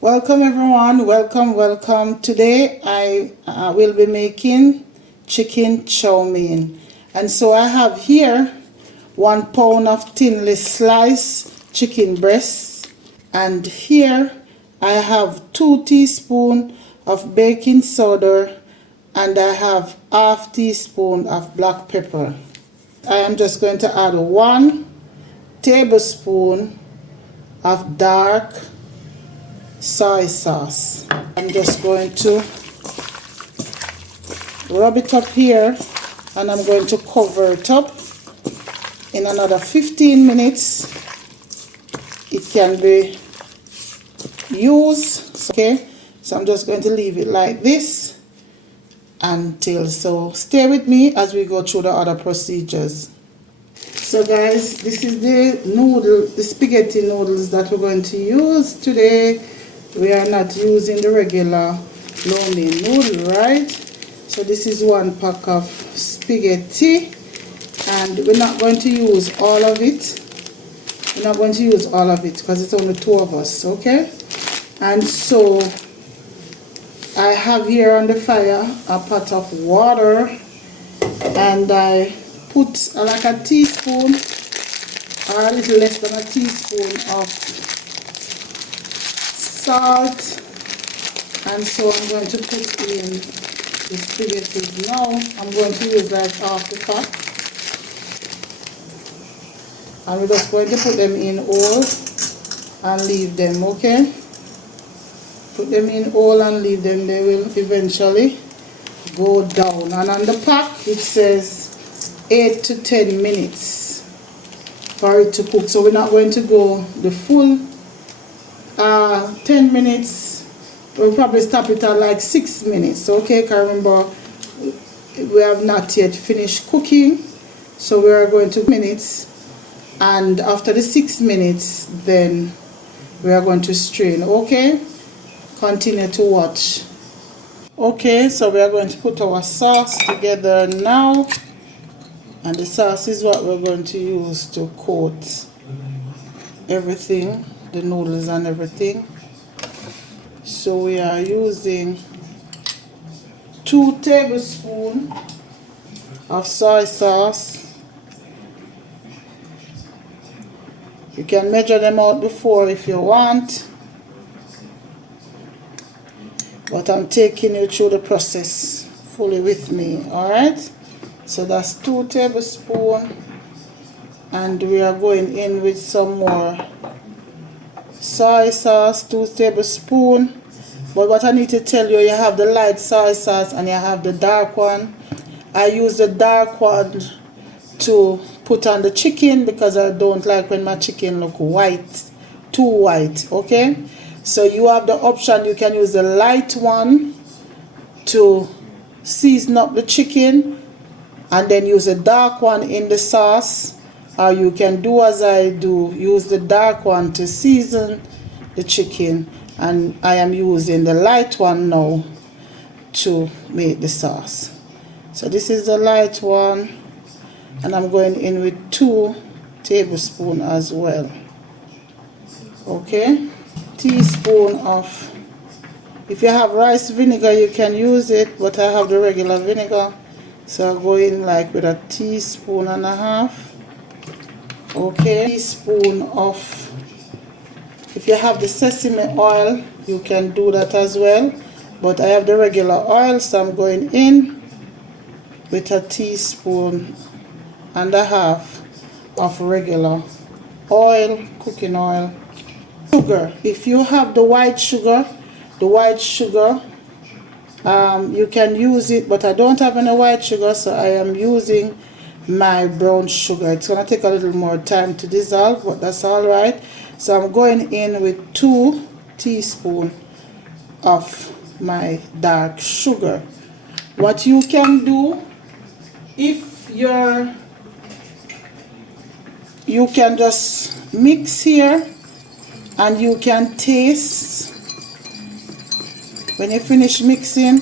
Welcome everyone, welcome. Today I will be making chicken chow mein. And so I have here 1 pound of thinly sliced chicken breasts, and here I have 2 teaspoons of baking soda, and I have half teaspoon of black pepper. I am just going to add 1 tablespoon of dark soy sauce. I'm just going to rub it up here, and I'm going to cover it up. In another 15 minutes it can be used. Okay, so I'm just going to leave it like this until, so stay with me as we go through the other procedures. So guys, this is the spaghetti noodles that we're going to use today. We are not using the regular lo mein noodle, right? So this is 1 pack of spaghetti, and we're not going to use all of it. We're not going to use all of it because it's only 2 of us, okay? And so I have here on the fire a pot of water, and I put like a teaspoon or a little less than a teaspoon of salt, and so I'm going to put in the spaghetti now. I'm going to use like half the pot, and we're just going to put them in whole and leave them, okay? Put them in whole and leave them. They will eventually go down, and on the pack it says 8 to 10 minutes for it to cook. So we're not going to go the full 10 minutes. We'll probably stop it at like 6 minutes, okay? Because remember, we have not yet finished cooking, so we are going to minutes, and after the 6 minutes then we are going to strain, okay? Continue to watch. Okay, so we are going to put our sauce together now, and the sauce is what we're going to use to coat everything, the noodles and everything. So we are using 2 tablespoons of soy sauce. You can measure them out before if you want, but I'm taking you through the process fully with me, alright? So that's 2 tablespoons, and we are going in with some more soy sauce, 2 tablespoons. But what I need to tell you, you have the light soy sauce and you have the dark one. I use the dark one to put on the chicken because I don't like when my chicken look white, too white, okay? So you have the option, you can use the light one to season up the chicken and then use the dark one in the sauce, or you can do as I do, use the dark one to season the chicken, and I am using the light one now to make the sauce. So this is the light one, and I'm going in with 2 tablespoons as well, okay? Teaspoon of, if you have rice vinegar you can use it, but I have the regular vinegar, so I'll go in like with 1.5 teaspoons, okay? Teaspoon of, if you have the sesame oil you can do that as well, but I have the regular oil, so I'm going in with 1.5 teaspoons of regular oil, cooking oil. Sugar, if you have the white sugar, you can use it, but I don't have any white sugar, so I am using my brown sugar. It's gonna take a little more time to dissolve, but that's all right. So I'm going in with 2 teaspoons of my dark sugar. What you can do, if you can just mix here, and you can taste. When you finish mixing,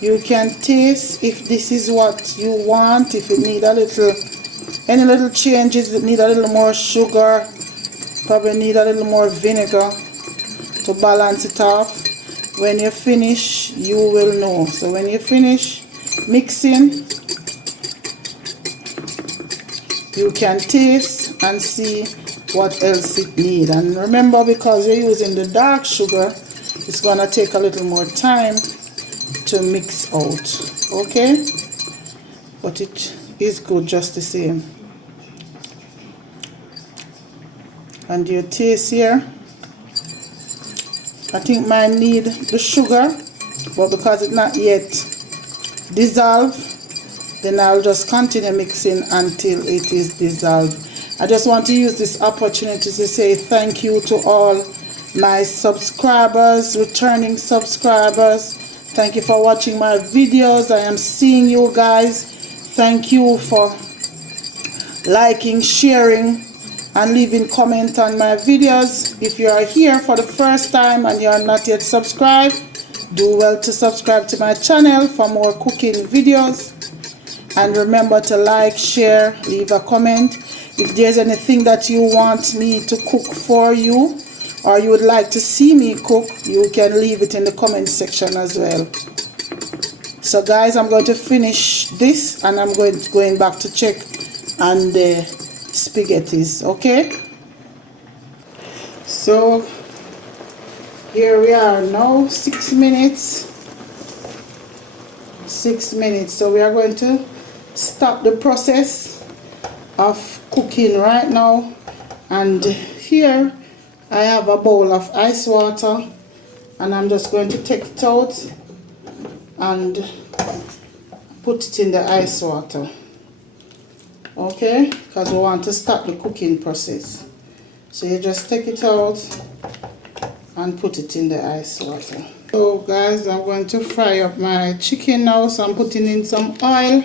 you can taste if this is what you want, if it need a little, any little changes, it need a little more sugar, probably need a little more vinegar to balance it off. When you finish, you will know. So when you finish mixing, you can taste and see what else it needs. And remember, because you're using the dark sugar, it's gonna take a little more time to mix out, okay? But it is good just the same. And your taste here, I think mine need the sugar, but because it's not yet dissolved, then I'll just continue mixing until it is dissolved. I just want to use this opportunity to say thank you to all my subscribers, returning subscribers. Thank you for watching my videos. I am seeing you guys. Thank you for liking, sharing, and leaving comment on my videos. If you are here for the first time and you are not yet subscribed, do well to subscribe to my channel for more cooking videos. And remember to like, share, leave a comment. If there's anything that you want me to cook for you, or you would like to see me cook, you can leave it in the comment section as well. So guys, I'm going to finish this and I'm going back to check on the spaghettis, okay? So here we are now, 6 minutes. 6 minutes. So we are going to stop the process of cooking right now. And here I have a bowl of ice water, and I'm just going to take it out and put it in the ice water, okay, because we want to start the cooking process. So you just take it out and put it in the ice water. So guys, I'm going to fry up my chicken now, so I'm putting in some oil.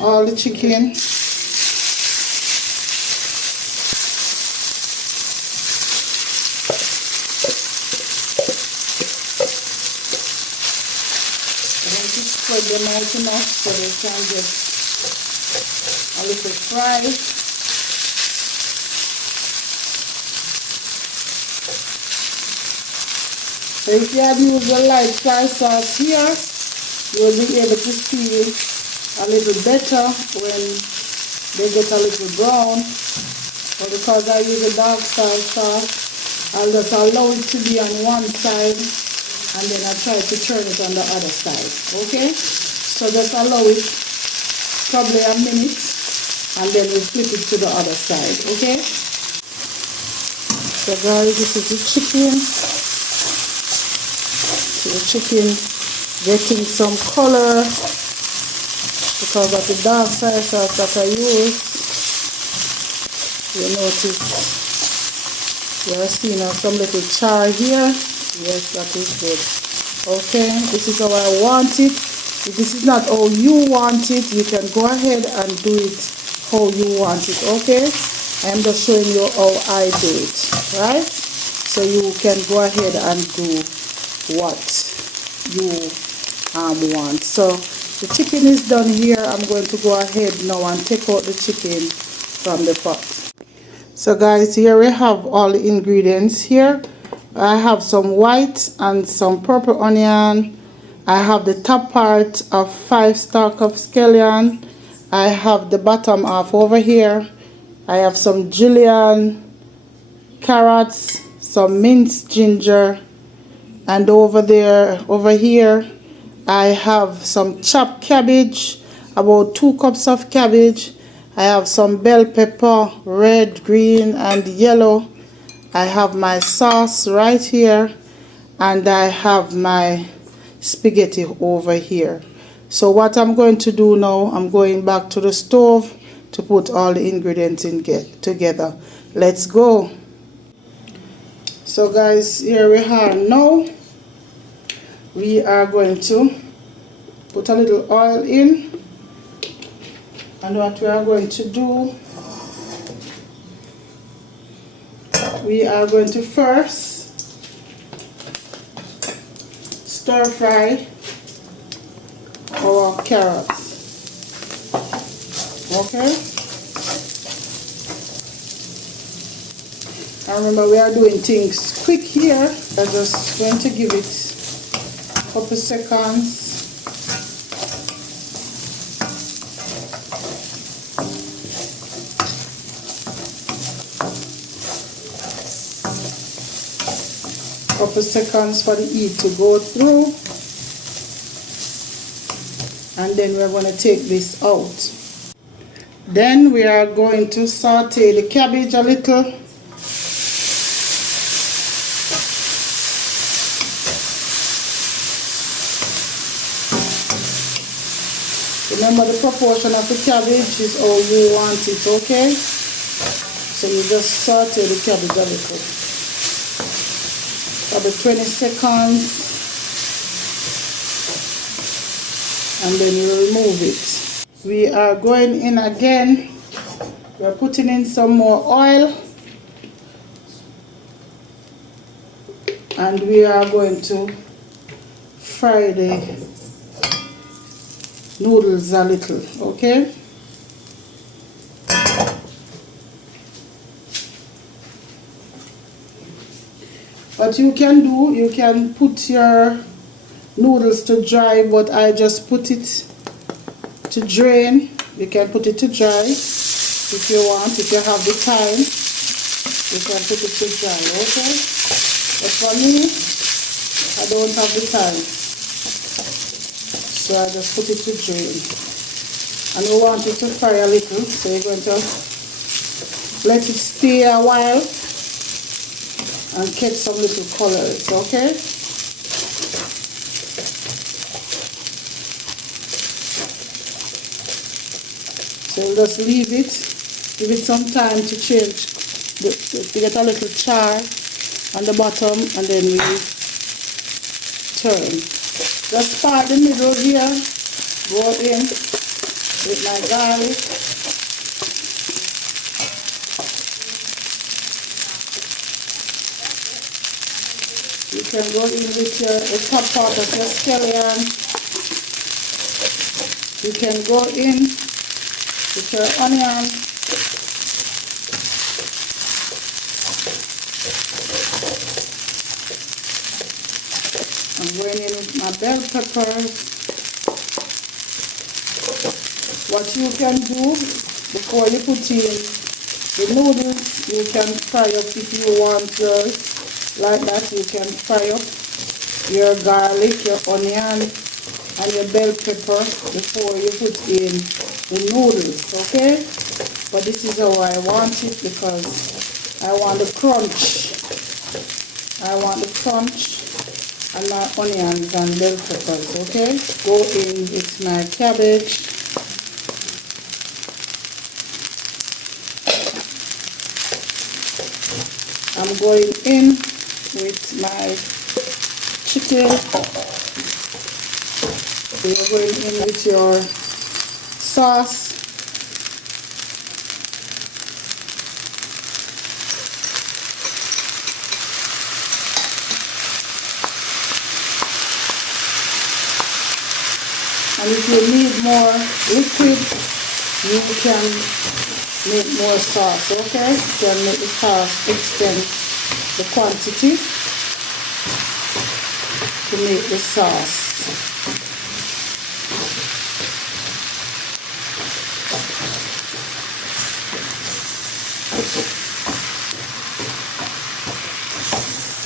All the chicken. Spread them out enough so they can get a little fried. So if you had used the light soy sauce here, you will be able to see it a little better when they get a little brown. But because I use a dark soy sauce, I'll just allow it to be on one side, and then I try to turn it on the other side, okay? So just allow it probably a minute, and then we flip it to the other side, okay? So guys, this is the chicken. So the chicken getting some color because of the dark soy sauce that I use. You notice you are seeing some little char here. Yes, that is good. Okay, this is how I want it. If this is not how you want it, you can go ahead and do it how you want it, okay? I am just showing you how I do it, right? So you can go ahead and do what you want. So the chicken is done here. I'm going to go ahead now and take out the chicken from the pot. So guys, here we have all the ingredients here. I have some white and some purple onion. I have the top part of 5 stalks of scallion. I have the bottom half over here. I have some julienne, carrots, some minced ginger, and over here, I have some chopped cabbage, about 2 cups of cabbage. I have some bell pepper, red, green, and yellow. I have my sauce right here, and I have my spaghetti over here. So what I'm going to do now, I'm going back to the stove to put all the ingredients in together. Let's go. So guys, here we are now. We are going to put a little oil in, and what we are going to do, we are going to first stir fry our carrots, okay? And remember, we are doing things quick here. I'm just going to give it a couple seconds. Couple seconds for the heat to go through, and then we're going to take this out. Then we are going to saute the cabbage a little. Remember, the proportion of the cabbage is how you want it, okay? So you just saute the cabbage a little. For the 20 seconds, and then you remove it. We are going in again. We're putting in some more oil, and we are going to fry the noodles a little, okay? What you can do, you can put your noodles to dry, but I just put it to drain. You can put it to dry if you want. If you have the time, you can put it to dry, okay? But for me, I don't have the time, so I just put it to drain. And we want it to fry a little, so you're going to let it stay a while and catch some little colors, okay? So we'll just leave it, give it some time to change, to get a little char on the bottom, and then we turn. Just part the middle here, go in with my garlic. You can go in with the top part of your scallion. You can go in with your onion. I'm going in with my bell peppers. What you can do before you put in the noodles, you can fry up if you want yours. Like that, you can fry up your garlic, your onion, and your bell pepper before you put in the noodles, okay? But this is how I want it, because I want the crunch. I want the crunch and my onions and bell peppers, okay? Go in with my cabbage. I'm going in with my chicken. You're going in with your sauce. And if you need more liquid, you can make more sauce, okay? You can make the sauce extend the quantity to make the sauce.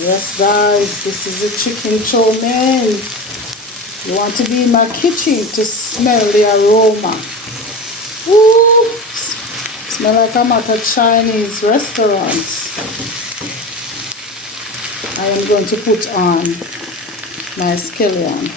Yes guys, this is a chicken chow mein. You want to be in my kitchen to smell the aroma. Woo! Smell like I'm at a Chinese restaurant. I am going to put on my scallion.